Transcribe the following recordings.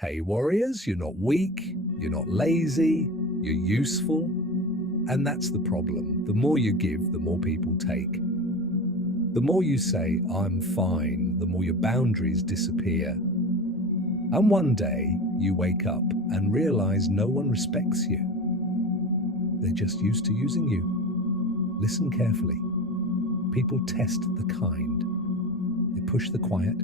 Hey warriors, you're not weak, you're not lazy, you're useful. And that's the problem. The more you give, the more people take. The more you say, I'm fine, the more your boundaries disappear. And one day, you wake up and realize no one respects you. They're just used to using you. Listen carefully. People test the kind. They push the quiet,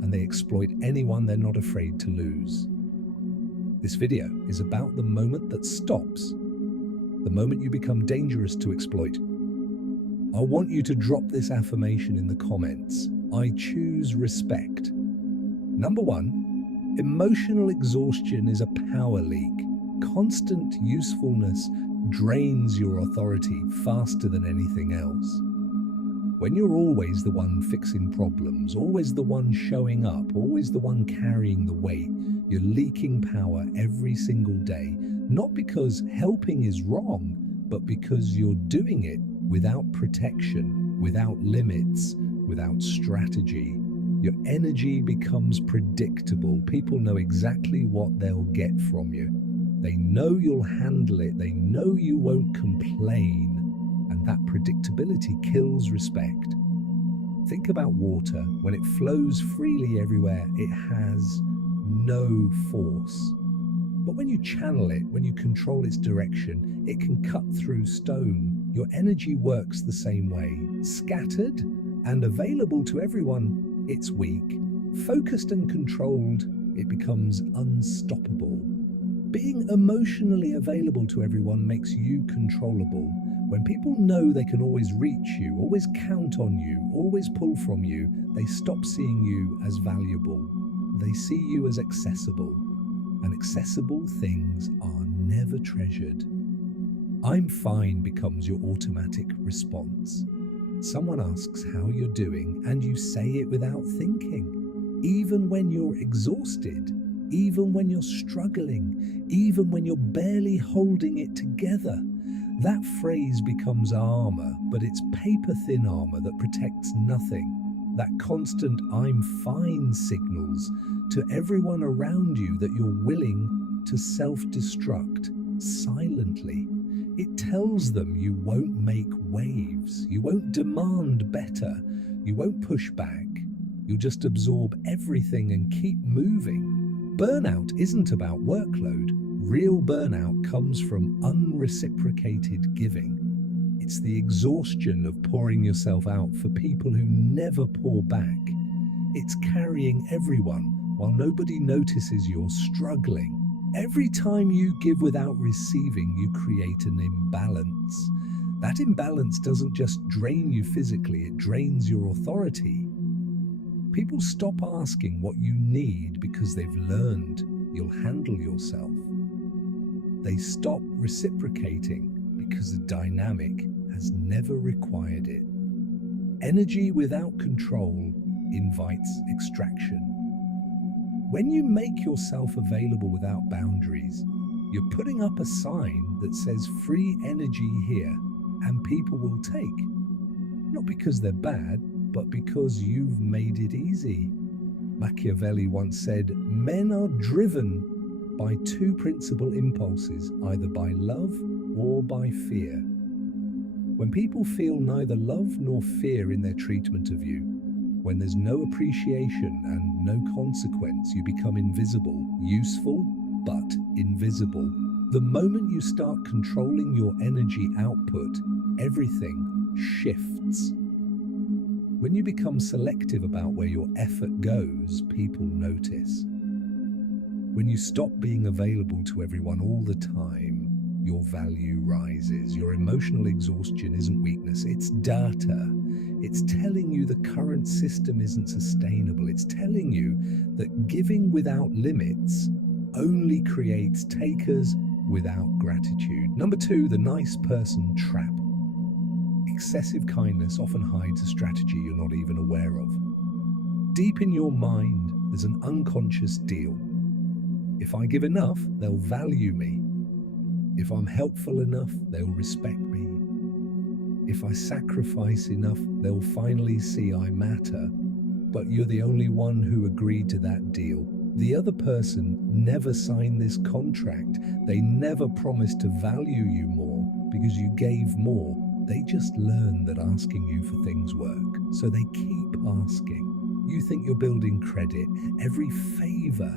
and they exploit anyone they're not afraid to lose. This video is about the moment that stops, the moment you become dangerous to exploit. I want you to drop this affirmation in the comments. I choose respect. Number one, emotional exhaustion is a power leak. Constant usefulness drains your authority faster than anything else. When you're always the one fixing problems, always the one showing up, always the one carrying the weight, you're leaking power every single day, not because helping is wrong, but because you're doing it without protection, without limits, without strategy. Your energy becomes predictable. People know exactly what they'll get from you. They know you'll handle it. They know you won't complain. And that predictability kills respect. Think about water. When it flows freely everywhere, it has no force. But when you channel it, when you control its direction, it can cut through stone. Your energy works the same way. Scattered and available to everyone, it's weak. Focused and controlled, it becomes unstoppable. Being emotionally available to everyone makes you controllable. When people know they can always reach you, always count on you, always pull from you, they stop seeing you as valuable. They see you as accessible. And accessible things are never treasured. I'm fine becomes your automatic response. Someone asks how you're doing and you say it without thinking. Even when you're exhausted, even when you're struggling, even when you're barely holding it together. That phrase becomes armor, but it's paper-thin armor that protects nothing. That constant I'm fine signals to everyone around you that you're willing to self-destruct silently. It tells them you won't make waves, you won't demand better, you won't push back, you'll just absorb everything and keep moving. Burnout isn't about workload. Real burnout comes from unreciprocated giving. It's the exhaustion of pouring yourself out for people who never pour back. It's carrying everyone while nobody notices you're struggling. Every time you give without receiving, you create an imbalance. That imbalance doesn't just drain you physically, it drains your authority. People stop asking what you need because they've learned you'll handle yourself. They stop reciprocating because the dynamic has never required it. Energy without control invites extraction. When you make yourself available without boundaries, you're putting up a sign that says free energy here, and people will take. Not because they're bad, but because you've made it easy. Machiavelli once said, men are driven by two principal impulses, either by love or by fear. When people feel neither love nor fear in their treatment of you, when there's no appreciation and no consequence, you become invisible, useful, but invisible. The moment you start controlling your energy output, everything shifts. When you become selective about where your effort goes, people notice. When you stop being available to everyone all the time, your value rises. Your emotional exhaustion isn't weakness, it's data. It's telling you the current system isn't sustainable. It's telling you that giving without limits only creates takers without gratitude. Number two, the nice person trap. Excessive kindness often hides a strategy you're not even aware of. Deep in your mind, there's an unconscious deal. If I give enough, they'll value me. If I'm helpful enough, they'll respect me. If I sacrifice enough, they'll finally see I matter. But you're the only one who agreed to that deal. The other person never signed this contract. They never promised to value you more because you gave more. They just learned that asking you for things work, so they keep asking. You think you're building credit. Every favor,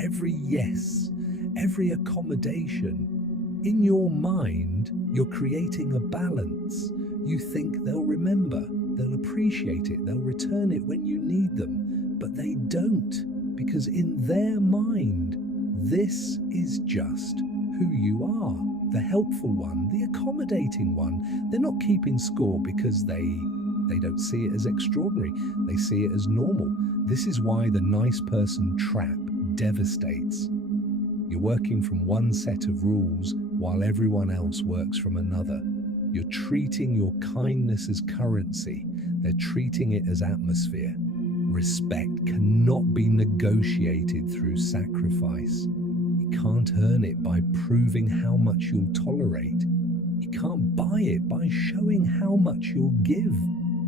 every yes, every accommodation. In your mind, you're creating a balance. You think they'll remember, they'll appreciate it, they'll return it when you need them, but they don't, because in their mind, this is just who you are. The helpful one, the accommodating one. They're not keeping score because they don't see it as extraordinary. They see it as normal. This is why the nice person trap devastates. You're working from one set of rules while everyone else works from another. You're treating your kindness as currency. They're treating it as atmosphere. Respect cannot be negotiated through sacrifice. You can't earn it by proving how much you'll tolerate. You can't buy it by showing how much you'll give.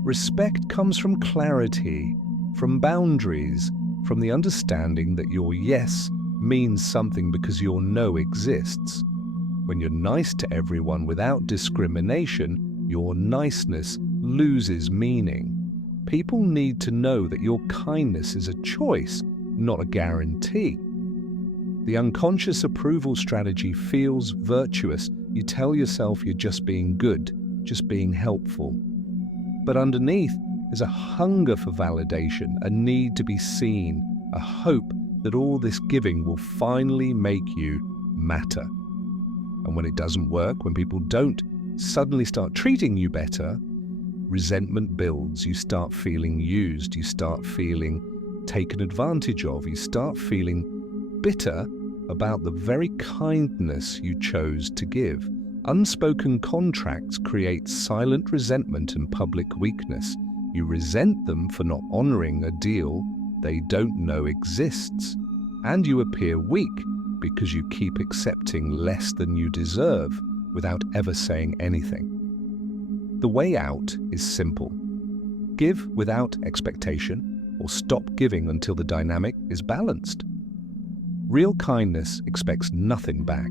Respect comes from clarity, from boundaries, from the understanding that your yes means something because your no exists. When you're nice to everyone without discrimination, your niceness loses meaning. People need to know that your kindness is a choice, not a guarantee. The unconscious approval strategy feels virtuous. You tell yourself you're just being good, just being helpful. But underneath is a hunger for validation, a need to be seen, a hope that all this giving will finally make you matter. And when it doesn't work, when people don't suddenly start treating you better, resentment builds. You start feeling used. You start feeling taken advantage of. You start feeling bitter about the very kindness you chose to give. Unspoken contracts create silent resentment and public weakness. You resent them for not honoring a deal they don't know exists. And you appear weak because you keep accepting less than you deserve without ever saying anything. The way out is simple. Give without expectation, or stop giving until the dynamic is balanced. Real kindness expects nothing back.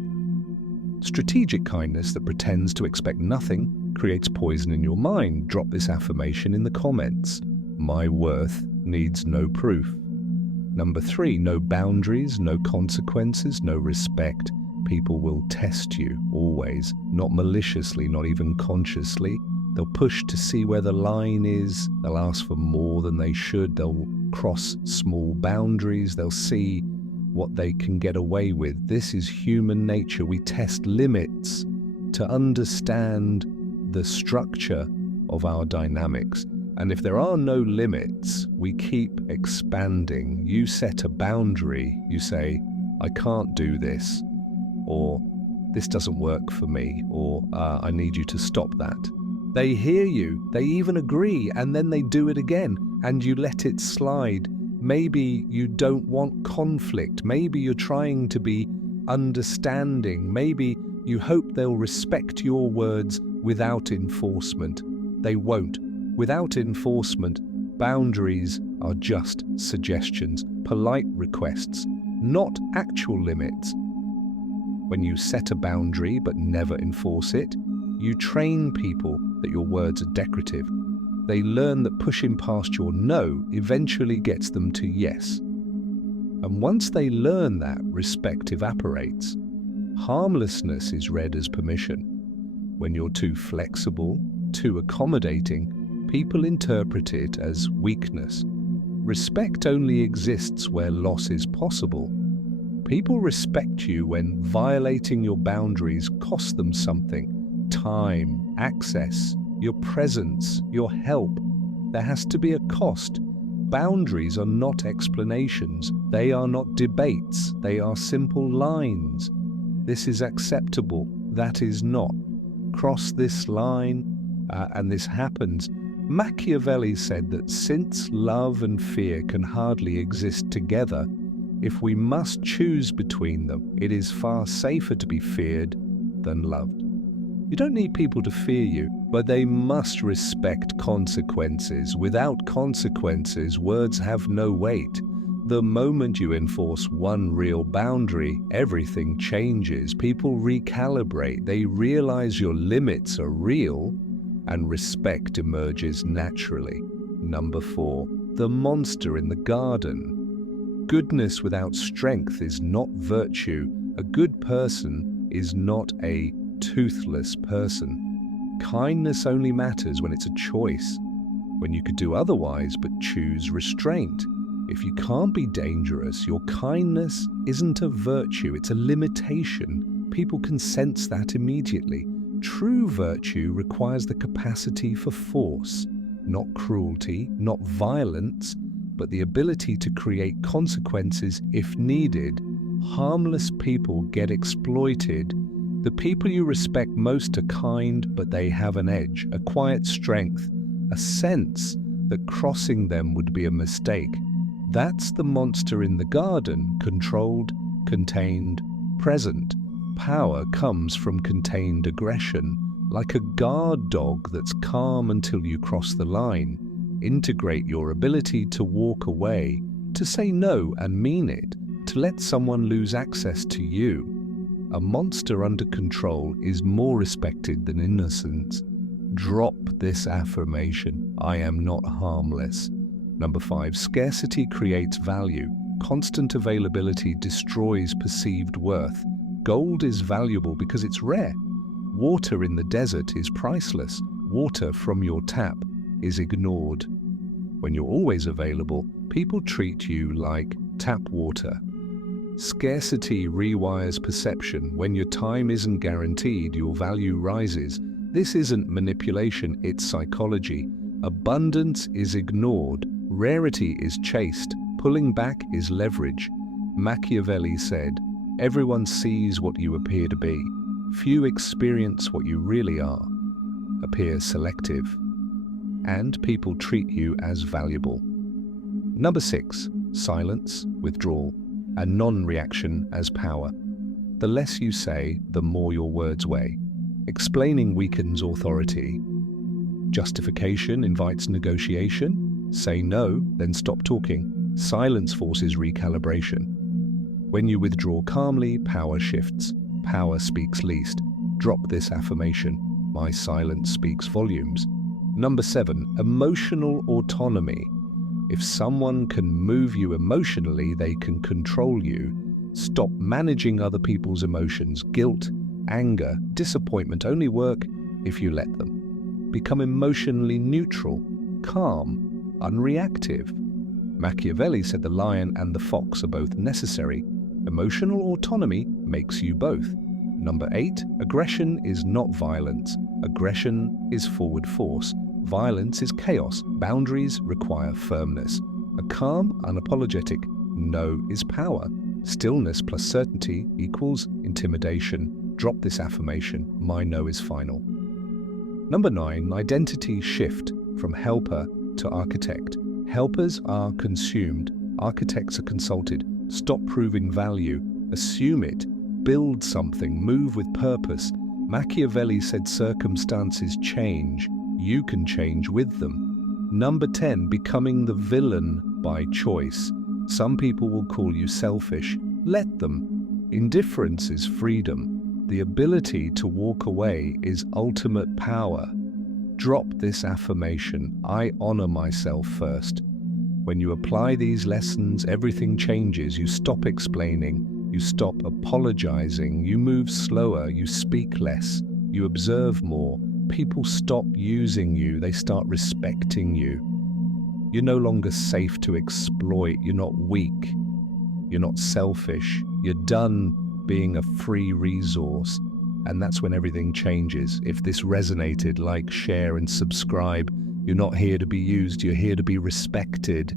Strategic kindness that pretends to expect nothing creates poison in your mind. Drop this affirmation in the comments. My worth needs no proof. Number 3, no boundaries, no consequences, no respect. People will test you, always, not maliciously, not even consciously. They'll push to see where the line is. They'll ask for more than they should. They'll cross small boundaries. They'll see what they can get away with. This is human nature. We test limits to understand the structure of our dynamics. And if there are no limits, we keep expanding. You set a boundary. You say, I can't do this, or this doesn't work for me, or I need you to stop that. They hear you, they even agree, and then they do it again, and you let it slide. Maybe you don't want conflict. Maybe you're trying to be understanding. Maybe you hope they'll respect your words without enforcement. They won't. Without enforcement, boundaries are just suggestions, polite requests, not actual limits. When you set a boundary but never enforce it, you train people that your words are decorative. They learn that pushing past your no eventually gets them to yes. And once they learn that, respect evaporates. Harmlessness is read as permission. When you're too flexible, too accommodating, people interpret it as weakness. Respect only exists where loss is possible. People respect you when violating your boundaries costs them something. Time, access, your presence, your help. There has to be a cost. Boundaries are not explanations. They are not debates. They are simple lines. This is acceptable. That is not. Cross this line, and this happens. Machiavelli said that since love and fear can hardly exist together, if we must choose between them, it is far safer to be feared than loved. You don't need people to fear you, but they must respect consequences. Without consequences, words have no weight. The moment you enforce one real boundary, everything changes. People recalibrate. They realize your limits are real, and respect emerges naturally. Number 4, the monster in the garden. Goodness without strength is not virtue. A good person is not a toothless person. Kindness only matters when it's a choice, when you could do otherwise but choose restraint. If you can't be dangerous, your kindness isn't a virtue, it's a limitation. People can sense that immediately. True virtue requires the capacity for force, not cruelty, not violence, but the ability to create consequences if needed. Harmless people get exploited. The people you respect most are kind, but they have an edge, a quiet strength, a sense that crossing them would be a mistake. That's the monster in the garden, controlled, contained, present. Power comes from contained aggression, like a guard dog that's calm until you cross the line. Integrate your ability to walk away, to say no and mean it, to let someone lose access to you. A monster under control is more respected than innocence. Drop this affirmation, I am not harmless. Number 5, scarcity creates value. Constant availability destroys perceived worth. Gold is valuable because it's rare. Water in the desert is priceless. Water from your tap is ignored. When you're always available, people treat you like tap water. Scarcity rewires perception. When your time isn't guaranteed, your value rises. This isn't manipulation, it's psychology. Abundance is ignored. Rarity is chased. Pulling back is leverage. Machiavelli said, "Everyone sees what you appear to be. Few experience what you really are." Appear selective. And people treat you as valuable. Number 6, silence, withdrawal, and non-reaction as power. The less you say, the more your words weigh. Explaining weakens authority. Justification invites negotiation. Say no, then stop talking. Silence forces recalibration. When you withdraw calmly, power shifts. Power speaks least. Drop this affirmation. My silence speaks volumes. Number 7, emotional autonomy. If someone can move you emotionally, they can control you. Stop managing other people's emotions. Guilt, anger, disappointment only work if you let them. Become emotionally neutral, calm, unreactive. Machiavelli said the lion and the fox are both necessary. Emotional autonomy makes you both. Number 8, aggression is not violence. Aggression is forward force. Violence is chaos. Boundaries require firmness. A calm, unapologetic no is power. Stillness plus certainty equals intimidation. Drop this affirmation. My no is final. Number 9, identity shift from helper to architect. Helpers are consumed. Architects are consulted. Stop proving value. Assume it. Build something. Move with purpose. Machiavelli said circumstances change. You can change with them. Number 10, becoming the villain by choice. Some people will call you selfish. Let them. Indifference is freedom. The ability to walk away is ultimate power. Drop this affirmation. I honor myself first. When you apply these lessons, everything changes. You stop explaining. You stop apologizing. You move slower. You speak less. You observe more. People stop using you. They start respecting you. You're no longer safe to exploit. You're not weak. You're not selfish. You're done being a free resource. And that's when everything changes. If this resonated, like, share, and subscribe. You're not here to be used. You're here to be respected.